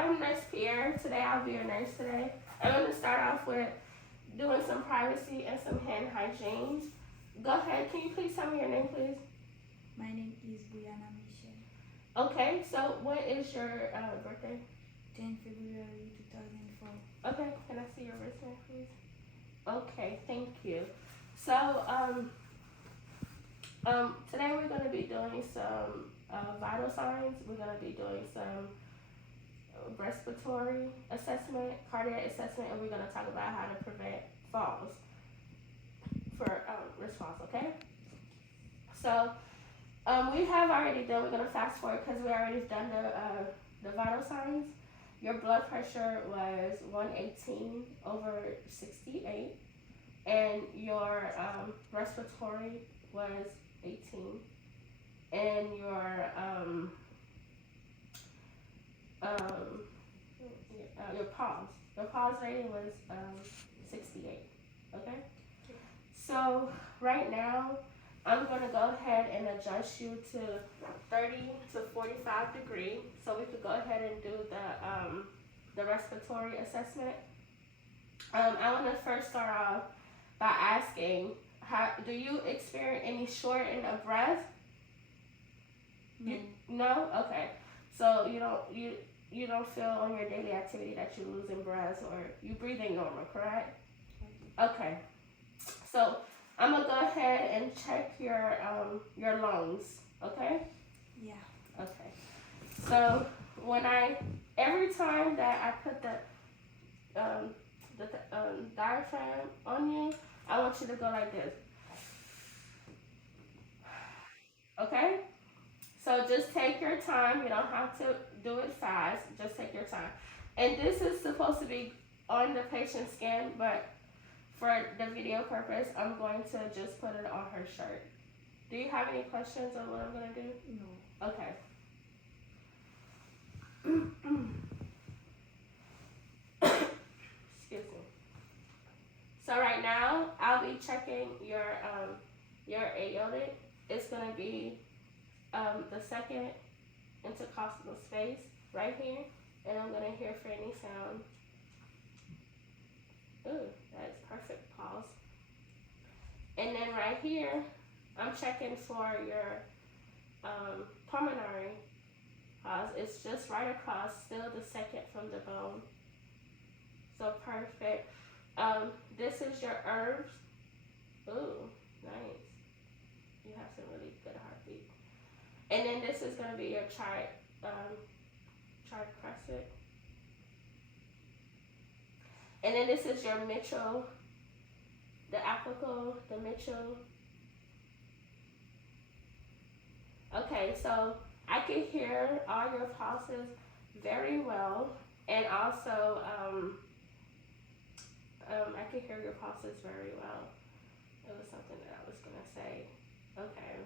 I'm Nurse Pierre. Today I'll be your nurse today. I'm going to start off with doing some privacy and some hand hygiene. Go ahead. Can you please tell me your name, please? My name is Brianna Michel. Okay, so what is your birthday? 10 February 2004. Okay, can I see your wristband, please? Okay, thank you. So, today we're going to be doing some vital signs. We're going to be doing some respiratory assessment, cardiac assessment, and we're going to talk about how to prevent falls for wrist falls, okay? So, we have already done, we're going to fast forward because we already done the vital signs. Your blood pressure was 118 over 68, and your respiratory was 18, and your pulse rating was 68. Okay. So right now, I'm gonna go ahead and adjust you to 30 to 45 degrees, so we could go ahead and do the respiratory assessment. I want to first start off by asking, do you experience any shortening of breath? No. No? Okay. So you don't feel on your daily activity that you're losing breath, or you breathing normal, correct? Okay. So I'm gonna go ahead and check your lungs. Okay? Yeah. Okay. So every time that I put the diaphragm on you, I want you to go like this. Okay? So just take your time. You don't have to do it fast. Just take your time. And this is supposed to be on the patient's skin, but for the video purpose, I'm going to just put it on her shirt. Do you have any questions on what I'm going to do? No. Okay. Excuse me. So right now, I'll be checking your aortic. It's going to be the second intercostal space right here, and I'm going to hear for any sound. Ooh, that's perfect. Pause. And then right here, I'm checking for your pulmonary. Pause. It's just right across, still the second from the bone. So perfect. This is your herbs. Ooh, nice. You have some really good heartbeat. And then this is going to be your tricrescent. And then this is your mitral, the apical, the mitral. Okay, so I can hear all your pulses very well, and also I can hear your pulses very well. It was something that I was gonna say. Okay.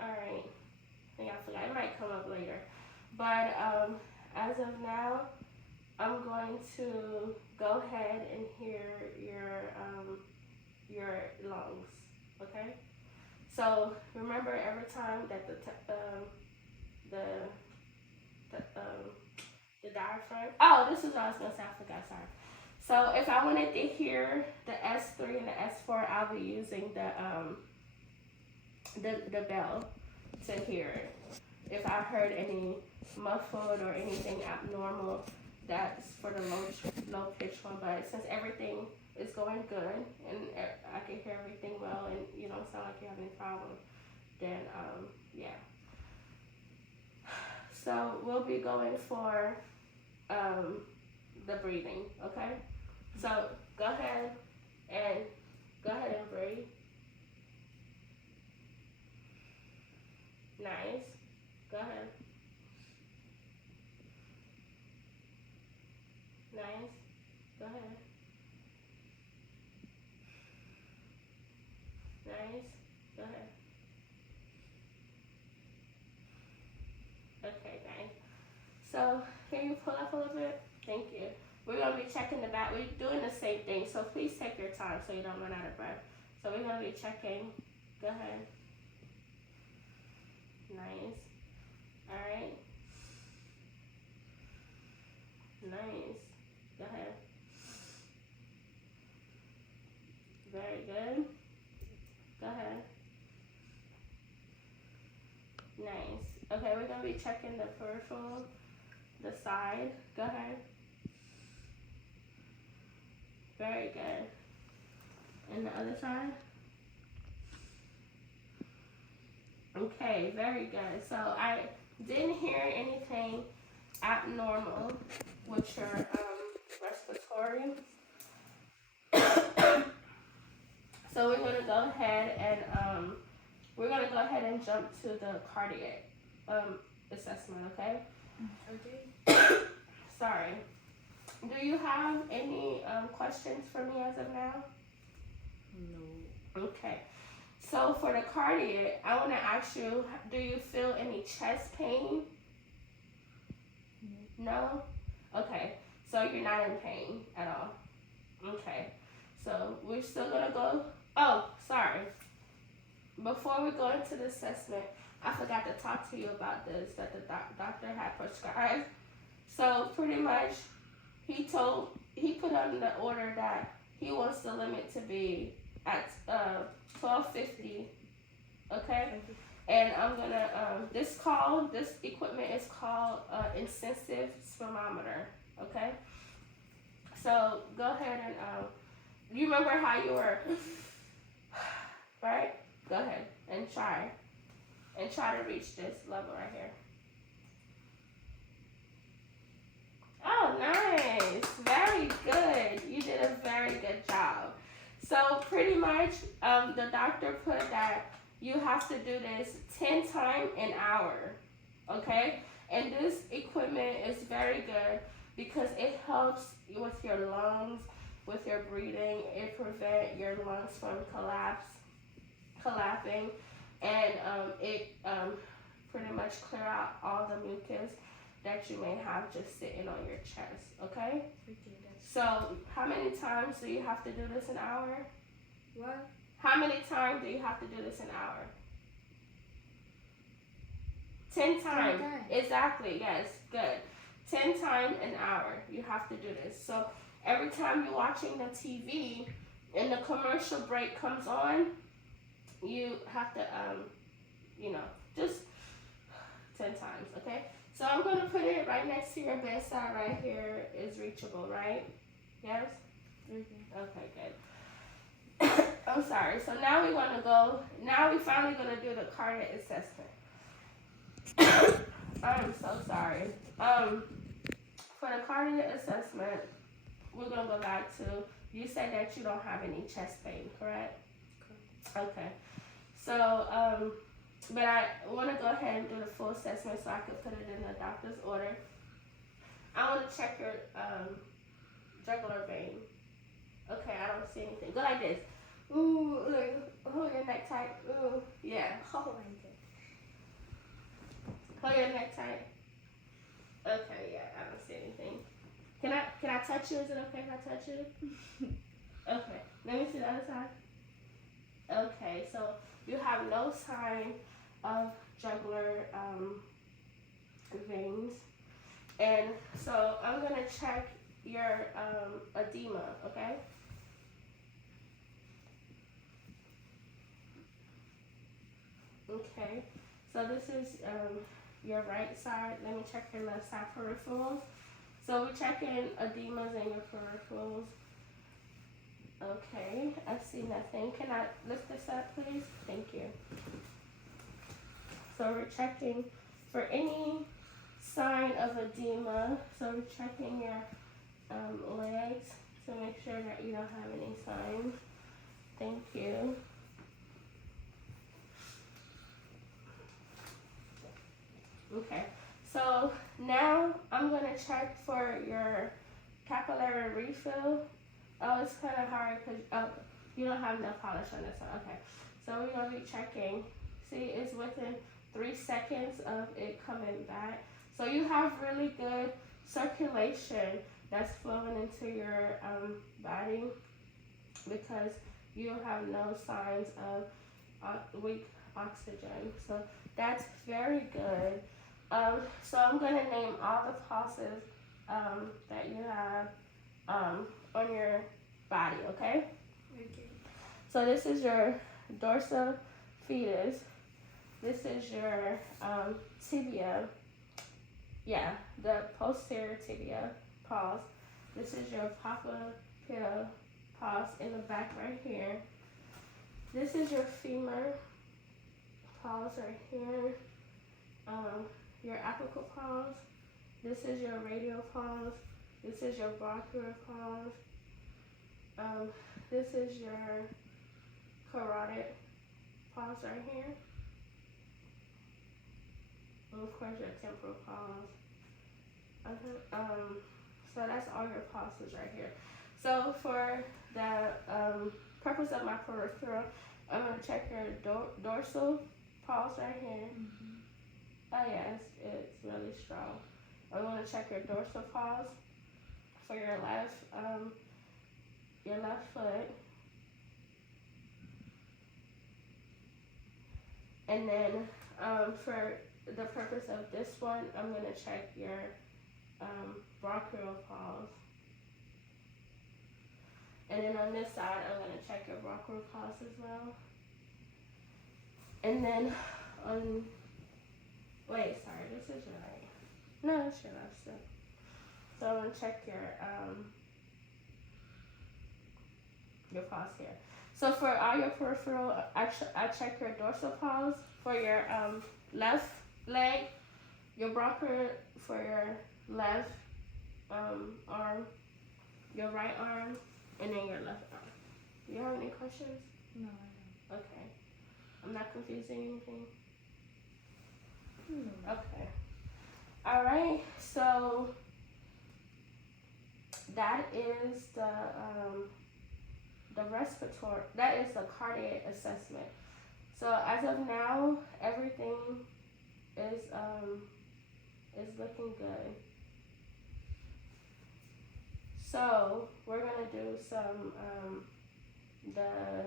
All right. I think I forgot. It might come up later, but as of now, I'm going to go ahead and hear your lungs. Okay. So remember, every time that the diaphragm. Oh, this is what I was gonna say. I forgot. Sorry. So if I wanted to hear the S3 and the S4, I'll be using the bell to hear it. If I heard any muffled or anything abnormal, that's for the low pitch one. But since everything is going good and I can hear everything well, and you don't sound like you have any problem, then yeah. So we'll be going for the breathing, okay? So go ahead and breathe. Nice. Go ahead. Nice. Go ahead. Nice. Go ahead. Okay, nice. So can you pull up a little bit? Thank you. We're going to be checking the back. We're doing the same thing, so please take your time so you don't run out of breath. So we're going to be checking. Go ahead. Nice. All right. Okay, we're gonna be checking the peripheral, the side. Go ahead. Very good. And the other side. Okay, very good. So I didn't hear anything abnormal with your respiratory. So we're gonna go ahead and jump to the cardiac assessment. Okay. Okay. Sorry. Do you have any questions for me as of now? No. Okay. So for the cardiac, I want to ask you: do you feel any chest pain? No. Okay. So you're not in pain at all. Okay. So we're still gonna go. Oh, sorry. Before we go into the assessment, I forgot to talk to you about this that the doctor had prescribed. So pretty much, he put on the order that he wants the limit to be at 1250. Okay. And I'm gonna this equipment is called intensive thermometer. Okay. So go ahead and you remember how you were, right? Go ahead and try to reach this level right here. Oh, nice. Very good. You did a very good job. So pretty much, the doctor put that you have to do this 10 times an hour, okay? And this equipment is very good because it helps with your lungs, with your breathing. It prevents your lungs from collapsing, and it pretty much clear out all the mucus that you may have just sitting on your chest, okay? Okay, that's So how many times do you have to do this an hour? what? How many times do you have to do this an hour? 10 times. 10 times. Exactly, yes, good. 10 times an hour you have to do this. So every time you're watching the TV and the commercial break comes on, you have to, just 10 times, okay? So I'm going to put it right next to your bedside right here is reachable, right? Yes? Okay, good. I'm sorry. So now we we're finally going to do the cardiac assessment. I'm so sorry. For the cardiac assessment, we're going to go back to, you said that you don't have any chest pain, correct? Okay. So, but I want to go ahead and do the full assessment so I can put it in the doctor's order. I want to check your jugular vein. Okay, I don't see anything. Go like this. Ooh, look, hold your neck tight. Ooh, yeah. Oh my god. Hold your neck tight. Okay, yeah, I don't see anything. Can I touch you? Is it okay if I touch you? Okay, let me see the other side. Okay, so you have no sign of jugular veins. And so I'm going to check your edema, okay? Okay, so this is your right side. Let me check your left side peripherals. So we're checking edemas in your peripherals. Okay, I see nothing. Can I lift this up, please? Thank you. So we're checking for any sign of edema. So we're checking your legs to make sure that you don't have any signs. Thank you. Okay, so now I'm going to check for your capillary refill. Oh, it's kind of hard because you don't have enough polish on this one. Okay, so we're going to be checking. See, it's within 3 seconds of it coming back. So you have really good circulation that's flowing into your body because you have no signs of weak oxygen. So that's very good. So I'm going to name all the pulses that you have on your body, okay? Okay. So this is your dorsal fetus. this is your tibia. Yeah, the posterior tibia. Pause. This is your popliteal. Pause in the back right here. This is your femur. Pause right here. Your apical pause. This is your radial pause. This is your bronchial pause. This is your carotid pause right here. And of course your temporal pause. So that's all your pauses right here. So for the purpose of my peripheral, I'm gonna check your dorsal pause right here. Oh yeah, it's really strong. I'm gonna check your dorsal pause for your left foot. And then for the purpose of this one, I'm gonna check your bronchial pause. And then on this side, I'm gonna check your bronchial pause as well. And then on, this is your right. No, it's your left foot. So I'm gonna check your pause here. So for all your peripheral, I check your dorsal pause for your left leg, your bronchial for your left arm, your right arm, and then your left arm. Do you have any questions? No, I Okay. I'm not confusing anything? don't. No. Okay. All right. So that is the respiratory. That is the cardiac assessment. So as of now, everything is looking good. So we're gonna do some the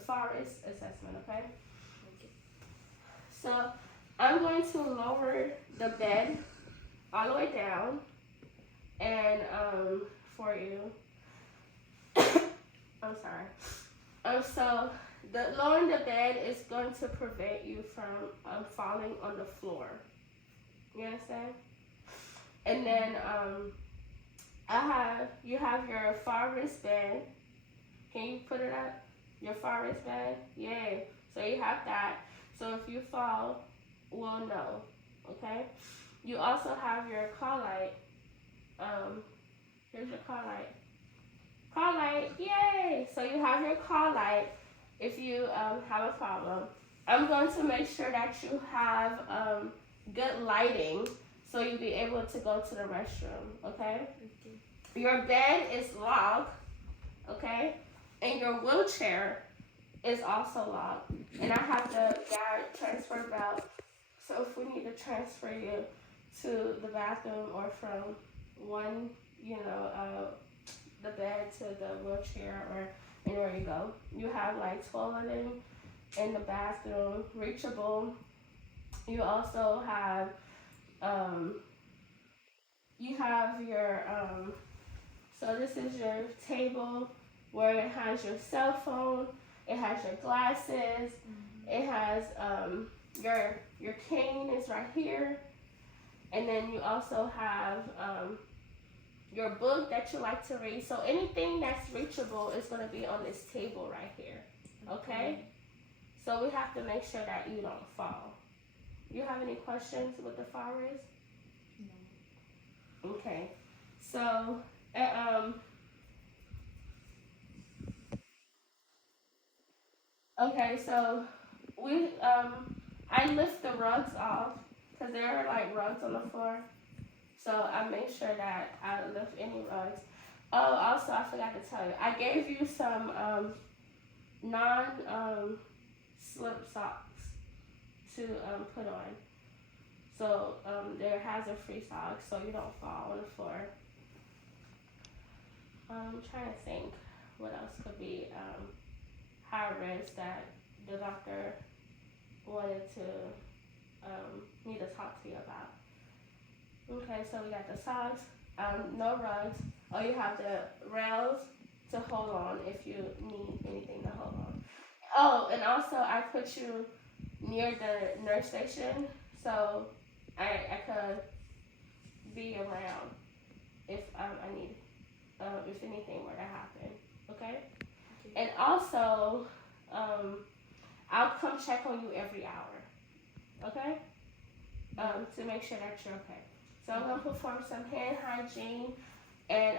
fall risk assessment. Okay. Okay. So I'm going to lower the bed all the way down, and for you, I'm sorry. So the lowering the bed is going to prevent you from falling on the floor. You understand? And then you have your far wrist band. Can you put it up? Your far wrist band? Yeah. So you have that. So if you fall, we'll know. Okay? You also have your call light. Here's your call light. Call light, yay! So you have your call light if you have a problem. I'm going to make sure that you have good lighting so you'll be able to go to the restroom, okay? Okay. Your bed is locked, okay? And your wheelchair is also locked. And I have the guide transfer belt. So if we need to transfer you to the bathroom or from one, the bed to the wheelchair or anywhere you go. You have like toileting in the bathroom, reachable. You also have your so this is your table where it has your cell phone, it has your glasses, it has your cane is right here, and then you also have your book that you like to read. So anything that's reachable is going to be on this table right here. Okay? So we have to make sure that you don't fall. You have any questions with the fall risk? No. Okay. So okay, so we I lift the rugs off because there are like rugs on the floor. So I make sure that I lift any rugs. Oh, also I forgot to tell you, I gave you some slip socks to put on. So they're hazard-free socks, so you don't fall on the floor. I'm trying to think what else could be high risk that the doctor wanted me to talk to you about. Okay, so we got the socks, no rugs. Oh, you have the rails to hold on if you need anything to hold on. Oh, and also I put you near the nurse station, so I could be around if I need if anything were to happen. Okay. And also, I'll come check on you every hour. Okay. To make sure that you're okay. So I'm gonna perform some hand hygiene, and